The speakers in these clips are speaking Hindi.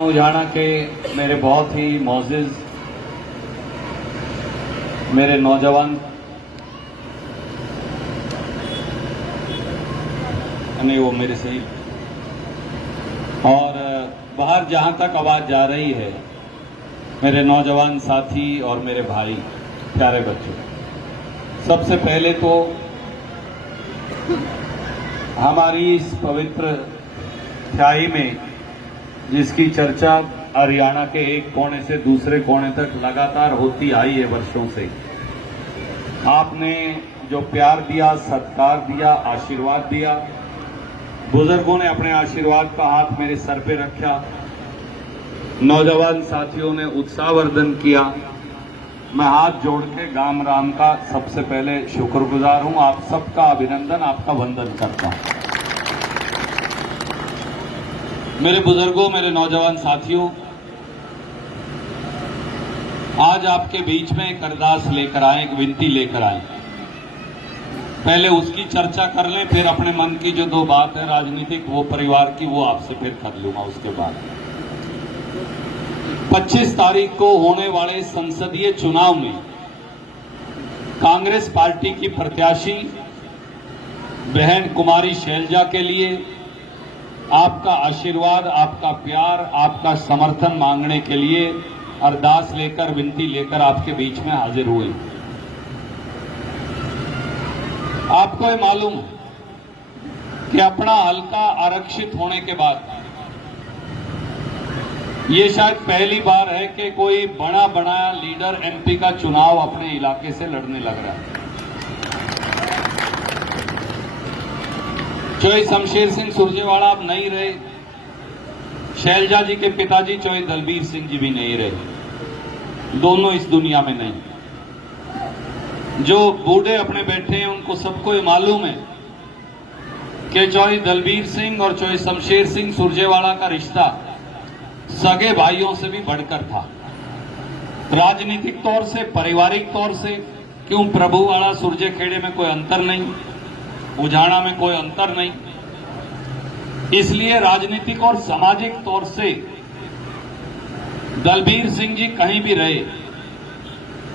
उजाना के मेरे बहुत ही मोअज़्ज़िज़ मेरे नौजवान नहीं वो मेरे सही और बाहर जहां तक आवाज जा रही है मेरे नौजवान साथी और मेरे भाई प्यारे बच्चों, सबसे पहले तो हमारी इस पवित्र स्याही में जिसकी चर्चा हरियाणा के एक कोने से दूसरे कोने तक लगातार होती आई है वर्षों से, आपने जो प्यार दिया, सत्कार दिया, आशीर्वाद दिया, बुजुर्गों ने अपने आशीर्वाद का हाथ मेरे सर पे रखा, नौजवान साथियों ने उत्साहवर्धन किया। मैं हाथ जोड़ के गाम राम का सबसे पहले शुक्रगुजार हूं। आप सबका अभिनंदन, आपका वंदन करता हूं। मेरे बुजुर्गों, मेरे नौजवान साथियों, आज आपके बीच में एक अरदास लेकर आए, एक विनती लेकर आए। पहले उसकी चर्चा कर लें, फिर अपने मन की जो दो बात है राजनीतिक, वो परिवार की, वो आपसे फिर कर लूंगा। उसके बाद 25 तारीख को होने वाले संसदीय चुनाव में कांग्रेस पार्टी की प्रत्याशी बहन कुमारी शैलजा के लिए आपका आशीर्वाद, आपका प्यार, आपका समर्थन मांगने के लिए अरदास लेकर, विनती लेकर आपके बीच में हाजिर हुए। आपको ये मालूम है कि अपना हल्का आरक्षित होने के बाद ये शायद पहली बार है कि कोई बड़ा बनाया लीडर एमपी का चुनाव अपने इलाके से लड़ने लग रहा है। चौई शमशेर सिंह सुरजेवाला अब नहीं रहे, शैलजा जी के पिताजी चौई दलबीर सिंह जी भी नहीं रहे, दोनों इस दुनिया में नहीं। जो बूढ़े अपने बैठे हैं उनको सबको ये मालूम है कि चौई दलबीर सिंह और चौई शमशेर सिंह सुरजेवाला का रिश्ता सगे भाइयों से भी बढ़कर था। राजनीतिक तौर से, पारिवारिक तौर से, क्यों प्रभुवाड़ा सुरजे खेड़े में कोई अंतर नहीं, उजाना में कोई अंतर नहीं, इसलिए राजनीतिक और सामाजिक तौर से दलबीर सिंह जी कहीं भी रहे,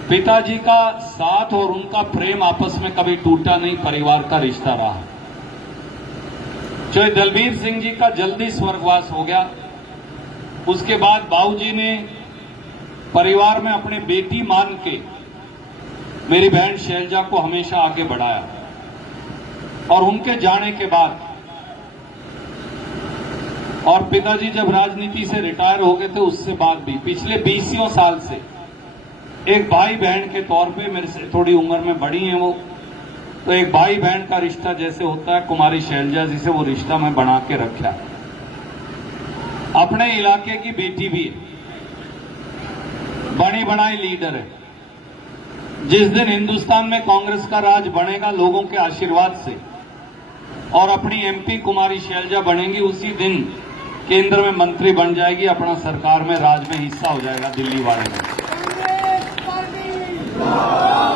पिताजी का साथ और उनका प्रेम आपस में कभी टूटा नहीं, परिवार का रिश्ता रहा। जो दलबीर सिंह जी का जल्दी स्वर्गवास हो गया, उसके बाद बाबूजी ने परिवार में अपने बेटी मान के मेरी बहन शैलजा को हमेशा आगे बढ़ाया। और उनके जाने के बाद और पिताजी जब राजनीति से रिटायर हो गए थे, उससे बाद भी पिछले 20 साल से एक भाई बहन के तौर पे, मेरे से थोड़ी उम्र में बड़ी हैं वो, तो एक भाई बहन का रिश्ता जैसे होता है, कुमारी शैलजा जी से वो रिश्ता मैं बना के रखा। अपने इलाके की बेटी भी है, बनी बनाई लीडर है। जिस दिन हिंदुस्तान में कांग्रेस का राज बनेगा लोगों के आशीर्वाद से और अपनी एमपी कुमारी शैलजा बनेंगी, उसी दिन केंद्र में मंत्री बन जाएगी, अपना सरकार में, राज में हिस्सा हो जाएगा दिल्ली वाले में।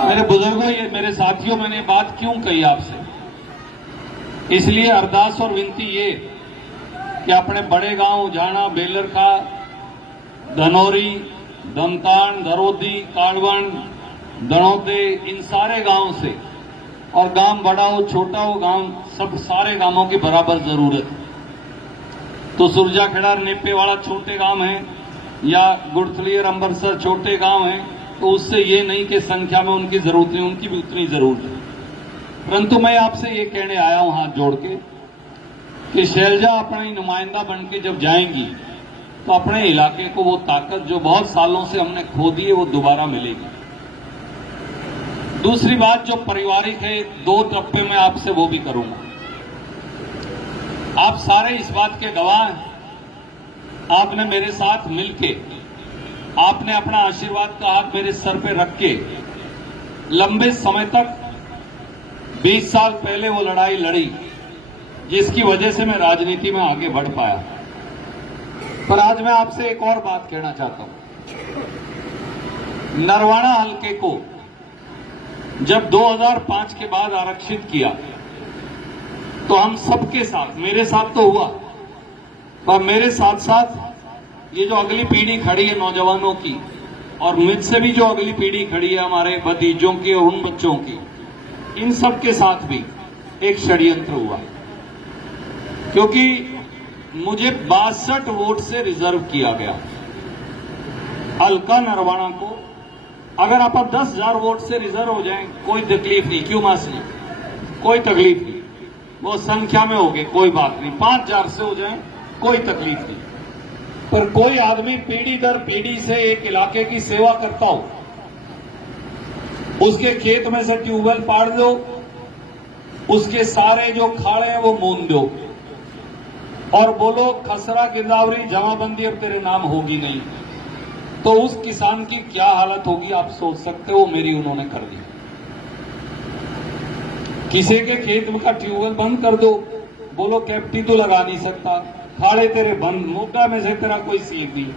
मेरे बुजुर्गों, ये मेरे साथियों, मैंने बात क्यों कही आपसे? इसलिए अरदास और विनती ये कि अपने बड़े गांव उजाना, बेलरखा, धनौरी, धमतान, धरोदी, काड़वन, दणोदे, इन सारे गांवों से, और गांव बड़ा हो छोटा हो, गांव सब सारे गांवों की बराबर जरूरत है। तो सुरजाखेड़ा, नेपेवाड़ा छोटे गांव हैं या गुड़थलियर, अंबरसर छोटे गांव हैं, तो उससे ये नहीं कि संख्या में उनकी जरूरत नहीं, उनकी भी उतनी जरूरत है। परंतु मैं आपसे ये कहने आया हूं हाथ जोड़ के कि शैलजा अपनी नुमाइंदा बन के जब जाएंगी तो अपने इलाके को वो ताकत जो बहुत सालों से हमने खो दी है, वो दोबारा मिलेगी। दूसरी बात जो पारिवारिक है, 2 टप्पे में आपसे वो भी करूंगा। आप सारे इस बात के गवाह हैं, आपने मेरे साथ मिलके, आपने अपना आशीर्वाद का हाथ मेरे सर पे रख के लंबे समय तक 20 साल पहले वो लड़ाई लड़ी, जिसकी वजह से मैं राजनीति में आगे बढ़ पाया। पर आज मैं आपसे एक और बात कहना चाहता हूं। नरवाना हल्के को जब 2005 के बाद आरक्षित किया तो हम सबके साथ, मेरे साथ तो हुआ, पर मेरे साथ साथ ये जो अगली पीढ़ी खड़ी है नौजवानों की, और मुझसे भी जो अगली पीढ़ी खड़ी है हमारे भतीजों की और उन बच्चों की, इन सब के साथ भी एक षड्यंत्र हुआ, क्योंकि मुझे 62 वोट से रिजर्व किया गया अलका नरवाणा को। अगर आप 10,000 वोट से रिजर्व हो जाएं कोई तकलीफ नहीं, क्यों मासी, कोई तकलीफ नहीं, वो संख्या में हो गए कोई बात नहीं। 5,000 से हो जाएं कोई तकलीफ नहीं, पर कोई आदमी पीढ़ी दर पीढ़ी से एक इलाके की सेवा करता हो, उसके खेत में से ट्यूबवेल पाड़ दो, उसके सारे जो खाड़े हैं वो मूंद दो, और बोलो खसरा गिरदावरी जमाबंदी अब तेरे नाम होगी नहीं, तो उस किसान की क्या हालत होगी आप सोच सकते हो। मेरी उन्होंने कर दी। किसी के खेत का ट्यूबवेल बंद कर दो, बोलो कैप्टी तो लगा नहीं सकता, खाड़े तेरे बंद, मोटा में से तेरा कोई सीख नहीं,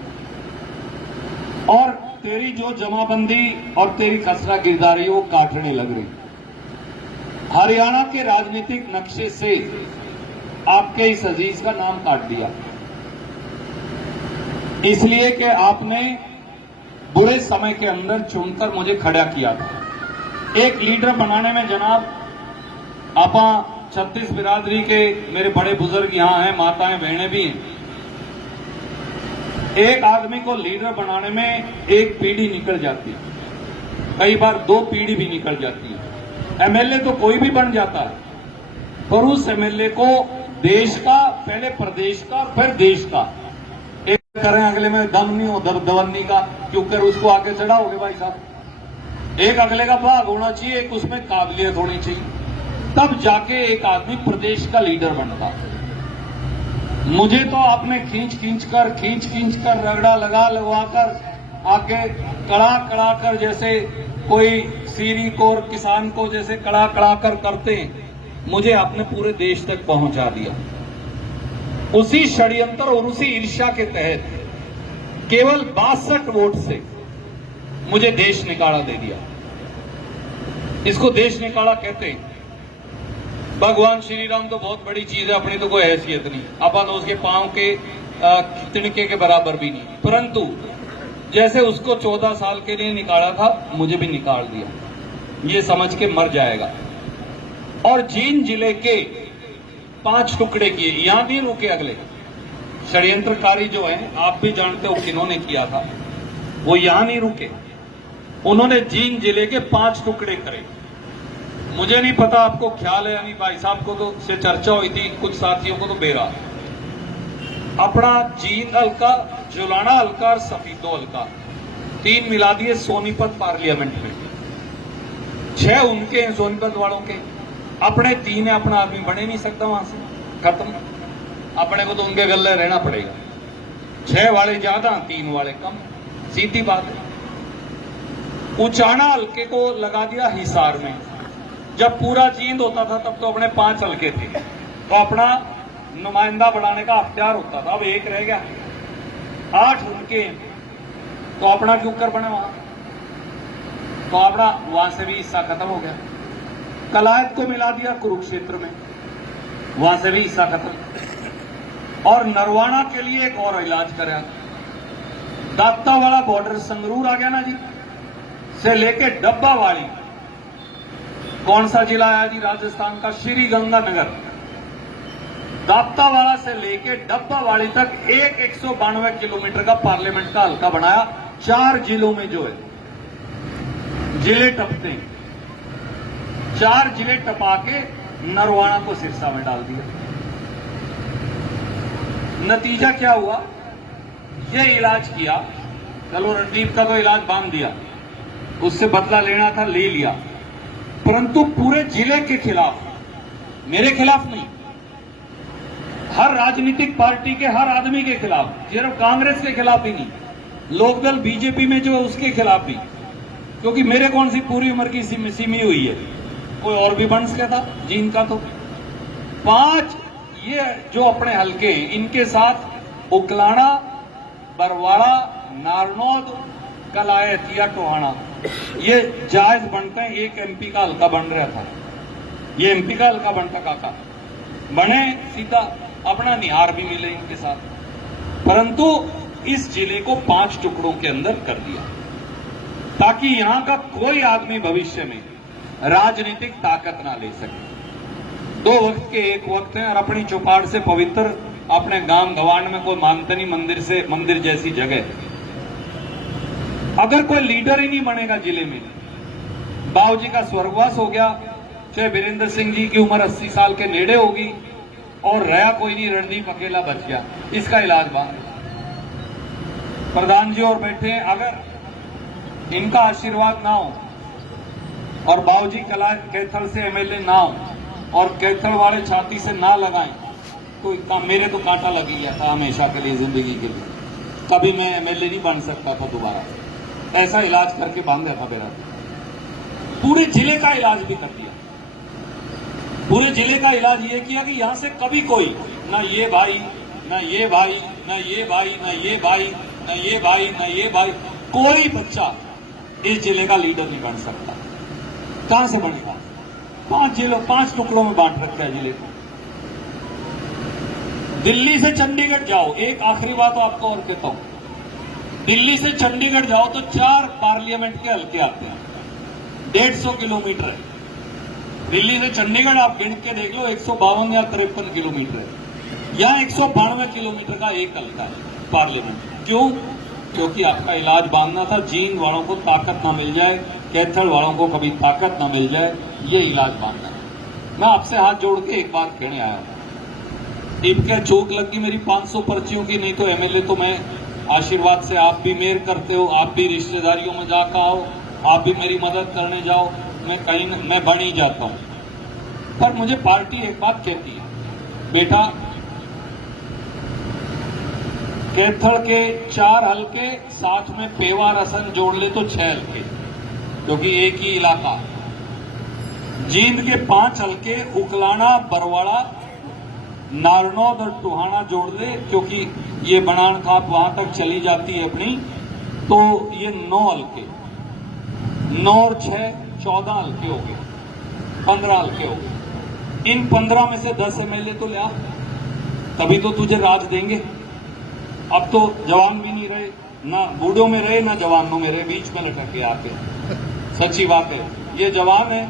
और तेरी जो जमाबंदी और तेरी खसरा गिरदारी वो काटने लग रही। हरियाणा के राजनीतिक नक्शे से आपके इस अजीज का नाम काट दिया, इसलिए कि आपने बुरे समय के अंदर चुनकर मुझे खड़ा किया था। एक लीडर बनाने में जनाब, आपा 36 बिरादरी के मेरे बड़े बुजुर्ग यहां हैं, माताएं बहनें भी हैं। एक आदमी को लीडर बनाने में एक पीढ़ी निकल जाती है, कई बार 2 पीढ़ी भी निकल जाती है। एमएलए तो कोई भी बन जाता है, पर उस एमएलए को देश का, पहले प्रदेश का, फिर देश का एक करें, अगले में दम नहीं हो दवन्नी का, क्योंकि उसको आगे चढ़ाओगे भाई साहब। एक अगले का भाग होना चाहिए, एक उसमें काबिलियत होनी चाहिए, तब जाके एक आदमी प्रदेश का लीडर बनता। मुझे तो आपने खींच खींच कर रगड़ा लगवाकर आके कड़ा कर, जैसे कोई सीरी को और किसान को जैसे कड़ा कर करते हैं, मुझे आपने पूरे देश तक पहुंचा दिया। उसी षड्यंत्र और उसी ईर्ष्या के तहत केवल 62 वोट से मुझे देश निकाला दे दिया। इसको देश निकाला कहते हैं। भगवान श्री राम तो बहुत बड़ी चीज है, अपनी तो कोई हैसियत नहीं, अपन तो उसके पांव के तिनके के बराबर भी नहीं, परंतु जैसे उसको 14 साल के लिए निकाला था, मुझे भी निकाल दिया, ये समझ के मर जाएगा। और जींद जिले के 5 टुकड़े किए, यहां भी रुके। अगले षड्यंत्रकारी जो है, आप भी जानते हो किन्होंने किया था, वो यहां नहीं रुके, उन्होंने जींद जिले के 5 टुकड़े करे। मुझे नहीं पता आपको ख्याल है या नहीं, भाई साहब को तो से चर्चा हुई थी, कुछ साथियों को तो बेरा। अपना जींद हल्का, जुलाना हल्का और सफीदो हल्का, 3 मिला दिए सोनीपत पार्लियामेंट में। 6 उनके हैं सोनीपत वालों के, अपने 3 है, अपना आदमी बने नहीं सकता वहां से, खत्म। अपने को तो उनके गले रहना पड़ेगा। 6 वाले ज्यादा, 3 वाले कम, सीधी बात है। उचाना हल्के को लगा दिया हिसार में। जब पूरा जींद होता था तब तो अपने 5 हल्के थे, तो अपना नुमाइंदा बढ़ाने का अख्तियार होता था। अब 1 रह गया, 8 उनके, तो अपना क्यों कर बने वहां, तो अपना वहां से भी हिस्सा खत्म हो गया। कलायत को मिला दिया कुरुक्षेत्र में, वहां से भी हिस्सा खत्म। और नरवाना के लिए एक और इलाज करा, दाता वाला बॉर्डर संगरूर आ गया ना जी, से लेके डब्बा वाली, कौन सा जिला आया जी राजस्थान का, श्री गंगानगर, दातावाड़ा से लेके डब्बावाड़ी तक 192 किलोमीटर का पार्लियामेंट का हल्का बनाया। 4 जिलों में जो है जिले टपते हैं, 4 जिले टपा के नरवाना को सिरसा में डाल दिया। नतीजा क्या हुआ, ये इलाज किया, चलो रणदीप का तो इलाज बांध दिया, उससे बदला लेना था ले लिया, परंतु पूरे जिले के खिलाफ, मेरे खिलाफ नहीं, हर राजनीतिक पार्टी के हर आदमी के खिलाफ, सिर्फ कांग्रेस के खिलाफ ही नहीं, लोकदल बीजेपी में जो है उसके खिलाफ भी, क्योंकि मेरे कौन सी पूरी उम्र की सीमी हुई है, कोई और भी बन सकता था जिनका। तो 5 ये जो अपने हल्के हैं, इनके साथ उकलाना, बरवाड़ा, नारनौद, कलायत या टोहाना, ये जायज बनते हैं। एक एमपी का हल्का बन रहा था, ये एमपी का हल्का बनता काका बने, सीधा अपना निहार भी मिले इनके साथ, परंतु इस जिले को 5 टुकड़ों के अंदर कर दिया, ताकि यहां का कोई आदमी भविष्य में राजनीतिक ताकत ना ले सके। 2 वक्त के एक वक्त है, और अपनी चौपाड़ से पवित्र अपने गांव गवांड में कोई मानतनी मंदिर जैसी जगह, अगर कोई लीडर ही नहीं बनेगा जिले में, बाबूजी का स्वर्गवास हो गया, चाहे वीरेंद्र सिंह जी की उम्र 80 साल के नेड़े होगी, और रहा कोई नहीं, रणदीप अकेला बच गया, इसका इलाज बात। प्रधान जी और बैठे हैं, अगर इनका आशीर्वाद ना हो और बाबूजी कला कैथल से एमएलए ना हो और कैथल वाले छाती से ना लगाएं, तो मेरे तो कांटा लग गया था हमेशा के लिए, जिंदगी के लिए। कभी मैं एमएलए नहीं बन सकता था दोबारा, ऐसा इलाज करके बांधा था मेरा। पूरे जिले का इलाज भी कर दिया, पूरे जिले का इलाज ये किया कि यहां से कभी कोई ना ये भाई ना ये भाई ना ये भाई ना ये भाई ना ये भाई ना ये भाई, कोई बच्चा इस जिले का लीडर नहीं बन सकता। कहां से बनेगा? 5 जिलों 5 टुकड़ों में बांट रखा है जिले को। दिल्ली से चंडीगढ़ जाओ, एक आखिरी बात आपको और कहता हूं, दिल्ली से चंडीगढ़ जाओ तो 4 पार्लियामेंट के हल्के आते हैं, 150 किलोमीटर है। दिल्ली से चंडीगढ़ आप गिन के देख लो, 152 या 53 किलोमीटर है। यहां 192 किलोमीटर का एक हल्का है पार्लियामेंट। क्यों? क्योंकि आपका इलाज बांधना था, जींद वालों को ताकत ना मिल जाए, कैथल वालों को कभी ताकत ना मिल जाए, ये इलाज बांधना है। मैं आपसे हाथ जोड़ के एक बात कहने आया हूं, टिप क्या चोट लगी मेरी 500 पर्चियों की, नहीं तो एमएलए तो मैं आशीर्वाद से, आप भी मेयर करते हो, आप भी रिश्तेदारियों में जाकर आओ, आप भी मेरी मदद करने जाओ, मैं बन ही जाता हूं। पर मुझे पार्टी एक बात कहती है, बेटा कैथल के 4 हल्के साथ में पेवा रसन जोड़ ले तो 6 हल्के, क्योंकि एक ही इलाका। जींद के 5 हल्के उकलाना, बरवाड़ा, नारनौद और टोहाना जोड़ दे, क्योंकि ये बनान खाप वहां तक चली जाती है अपनी, तो ये 9 हल्के, 9 और 6 14 हल्के हो गए, 15 हल्के हो गए। इन 15 में से 10 एमएलए तो ले आ, तभी तो तुझे राज देंगे। अब तो जवान भी नहीं रहे, ना बूढ़ों में रहे ना जवानों में रहे, बीच में लटक के आके। सच्ची बात है, ये जवान है,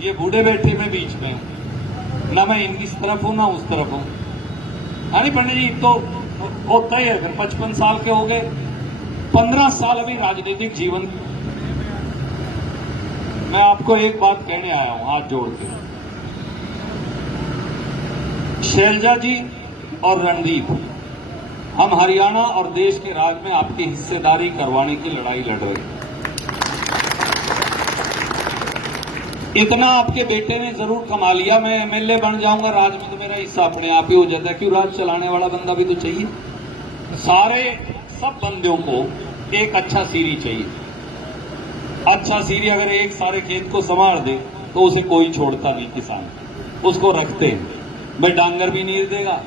ये बूढ़े बैठे में बीच में हूं, ना मैं इनकी तरफ हूं ना उस तरफ हूं। नहीं पंडित जी, तो होता ही है, फिर 55 साल के हो गए, 15 साल अभी राजनीतिक जीवन। मैं आपको एक बात कहने आया हूं हाथ जोड़ के, शैलजा जी और रणदीप, हम हरियाणा और देश के राज में आपकी हिस्सेदारी करवाने की लड़ाई लड़ रहे हैं। इतना आपके बेटे ने जरूर कमा लिया, मैं एमएलए बन जाऊंगा, राज में तो मेरा हिस्सा अपने आप ही हो जाता है। क्यों? राज चलाने वाला बंदा भी तो चाहिए। सब बंदों को एक अच्छा सीरी चाहिए। अच्छा सीरी अगर एक सारे खेत को संभाल दे तो उसे कोई छोड़ता नहीं, किसान उसको रखते हैं। भाई डांगर भी नहीं देगा,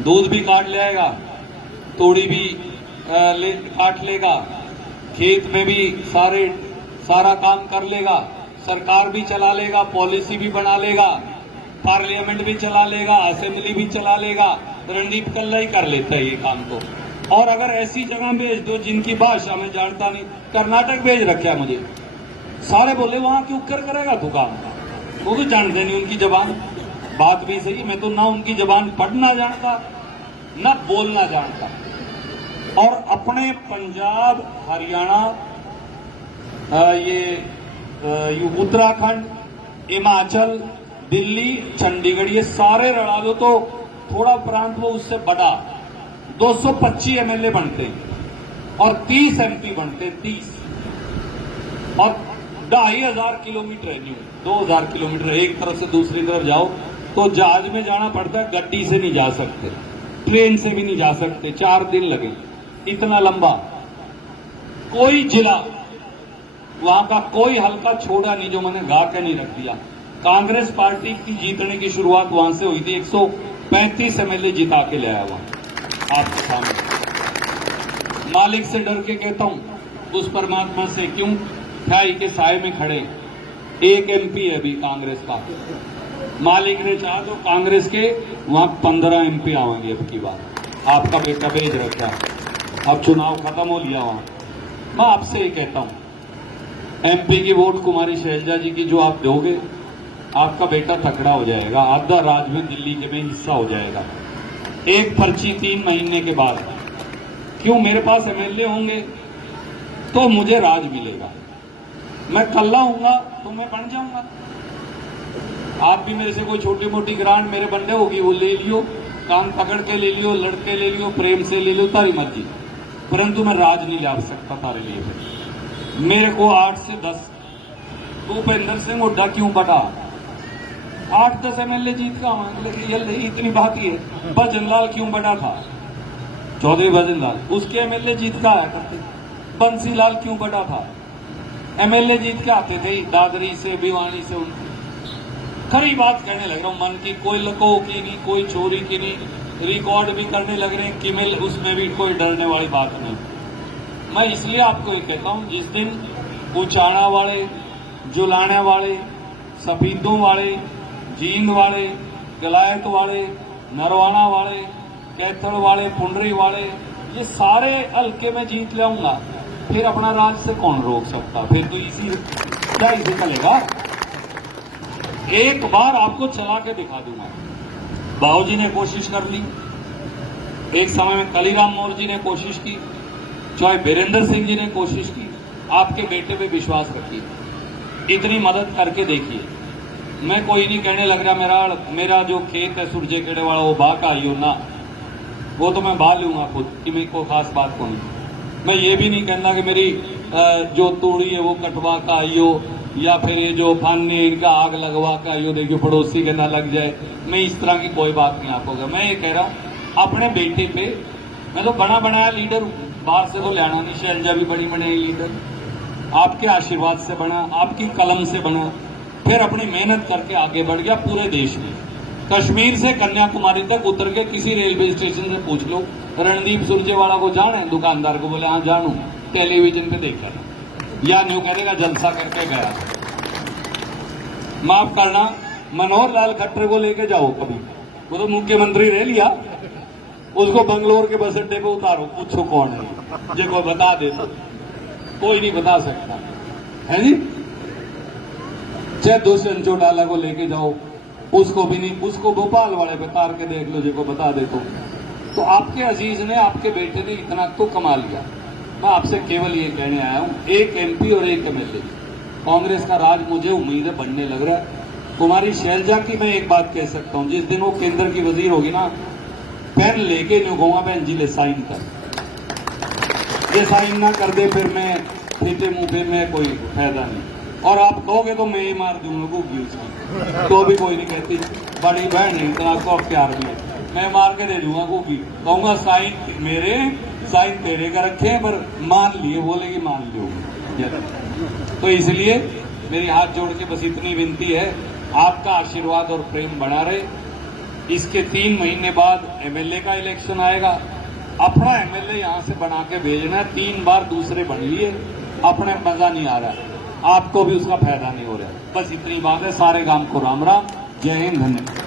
दूध भी काट ले आएगा, तोड़ी भी काट लेगा, खेत में भी सारा काम कर लेगा, सरकार भी चला लेगा, पॉलिसी भी बना लेगा, पार्लियामेंट भी चला लेगा, असेंबली भी चला लेगा। रणदीप कल्ला ही कर लेता है ये काम को। और अगर ऐसी जगह भेज दो जिनकी भाषा मैं जानता नहीं, कर्नाटक भेज रखा मुझे, सारे बोले वहां क्यों करेगा तू काम, वो तो जानते नहीं उनकी जबान। बात भी सही, मैं तो ना उनकी जबान पढ़ना जानता ना बोलना जानता। और अपने पंजाब, हरियाणा, ये उत्तराखंड, हिमाचल, दिल्ली, चंडीगढ़, ये सारे लड़ा दो तो थोड़ा प्रांत वो उससे बड़ा 225 एमएलए बनते हैं और 30 एमपी बनते हैं, 30 और 2500 किलोमीटर है, न्यू 2000 किलोमीटर एक तरफ से दूसरी तरफ जाओ तो जहाज में जाना पड़ता है, गड्डी से नहीं जा सकते, ट्रेन से भी नहीं जा सकते, 4 दिन लगे, इतना लंबा। कोई जिला वहां का कोई हल्का छोड़ा नहीं जो मैंने गा के नहीं रख दिया। कांग्रेस पार्टी की जीतने की शुरुआत वहां से हुई थी, 135 एमएलए जिता के ले आया वहां आपके सामने। मालिक से डर के कहता हूं, उस परमात्मा से, क्यों ख्याई के साय में खड़े, एक एमपी है अभी कांग्रेस का, मालिक ने चाहा तो कांग्रेस के वहां 15 एमपी आएंगे अब की बार, आपका बेटा भेज रखा है। अब चुनाव खत्म हो लिया वहां। मैं आपसे ये कहता हूं, एमपी की वोट कुमारी शैलजा जी की जो आप दोगे, आपका बेटा तकड़ा हो जाएगा, आधा राज में दिल्ली के में हिस्सा हो जाएगा। एक पर्ची 3 महीने के बाद। क्यों? मेरे पास एमएलए होंगे तो मुझे राज मिलेगा। मैं कल्ला हूंगा तो मैं बन जाऊंगा। आप भी मेरे से कोई छोटी मोटी ग्रांट मेरे बंदे होगी वो ले लियो, कान पकड़ के ले लियो, लड़के ले लियो, प्रेम से ले लियो, तारी मर्जी, परंतु मैं राज नहीं ला सकता तारे लिए। मेरे को 8 से 10 भूपेंद्र सिंह हुड्डा क्यों बटा 8-10 एमएलए जीत का ये इतनी बात ही है। भजनलाल क्यों बड़ा था? चौधरी भजनलाल, उसके एमएलए जीत का आया करते। बंसीलाल क्यों बड़ा था? एमएलए जीत के आते थे दादरी से, भिवानी से। उनकी खरी बात कहने लग रहा हूं, मन की, कोई लको की नहीं, कोई चोरी की नहीं, रिकॉर्ड भी करने लग रहे हैं किमेल, उसमें भी कोई डरने वाली बात नहीं। मैं इसलिए आपको ये कहता हूं, जिस दिन उचाना वाले, जुलाने वाले, सफीदों वाले, जींद वाले, गलायत वाले, नरवाना वाले, कैथल वाले, पुंडरी वाले, ये सारे हल्के में जीत लाऊंगा, फिर अपना राज से कौन रोक सकता? फिर तो इसी क्या इसे चलेगा। एक बार आपको चला के दिखा दूंगा। बाबूजी ने कोशिश कर ली, एक समय में कलीराम मोर जी ने कोशिश की, चाहे बीरेंद्र सिंह जी ने कोशिश की। आपके बेटे पे विश्वास रखिए, इतनी मदद करके देखिए। मैं कोई नहीं कहने लग रहा मेरा जो खेत है सुरजे केड़े वाला वो बा का आइयो ना, वो तो मैं बा लूंगा खुद कि मेरे को खास बात को नहीं। मैं ये भी नहीं कहना कि मेरी जो तूड़ी है वो कटवा का आइयो, या फिर ये जो फानी है इनका आग लगवा का आइयो, देखियो पड़ोसी के ना लग जाए। मैं इस तरह की कोई बात नहीं आपको। मैं ये कह रहा हूं अपने बेटे पे, मैं तो बना बनाया लीडर हूं, बाहर से तो लाना नहीं। शैलजा भी बड़ी बने लीडर, आपके आशीर्वाद से बना, आपकी कलम से बना, फिर अपनी मेहनत करके आगे बढ़ गया पूरे देश में। कश्मीर से कन्याकुमारी तक उतर के किसी रेलवे स्टेशन से पूछ लो, रणदीप सुरजेवाला को जाने? दुकानदार को बोले हाँ जानू, टेलीविजन पे देखा, या न्यू करेगा जलसा करके गया। माफ करना, मनोहर लाल खट्टर को लेके जाओ कभी, वो तो मुख्यमंत्री रह लिया, उसको बंगलोर के बस अड्डे पे उतारो, पूछो कौन है, जो कोई बता दे तो। कोई नहीं बता सकता है जी। चाहे दुष्यंत चौटाला को लेके जाओ, उसको भी नहीं, उसको भोपाल वाले पे तार के देख लो, जो को बता दे तो आपके अजीज ने, आपके बेटे ने इतना तो कमा लिया। मैं आपसे केवल ये कहने आया हूं, एक एमपी और एक एमएलए, कांग्रेस का राज मुझे उम्मीद है बनने लग रहा है। कुमारी शैलजा की मैं एक बात कह सकता हूं, जिस दिन वो केंद्र की वजीर होगी ना, पेन लेके न्यू कहूंगा बहन जी ले साइन कर, ये साइन ना कर दे फिर मैं फीते मुंह पे में कोई फायदा नहीं। और आप कहोगे तो मैं ही मार दूंगा गोगी उसकी, तो भी कोई नहीं कहती, बड़ी बहन है, इतना आपको प्यार भी है, मैं मार के दे दूंगा गोगी। कहूंगा साइन मेरे, साइन तेरे का रखे, पर मान लिए, बोलेगी मान लियो। तो इसलिए मेरी हाथ जोड़ के बस इतनी विनती है, आपका आशीर्वाद और प्रेम बना रहे। इसके 3 महीने बाद एमएलए का इलेक्शन आएगा, अपना एमएलए यहां से बना के भेजना। 3 बार दूसरे बन लिए, अपने मजा नहीं आ रहा, आपको भी उसका फायदा नहीं हो रहा। बस इतनी बात है। सारे गांव को राम राम, जय हिंद, धन्यवाद।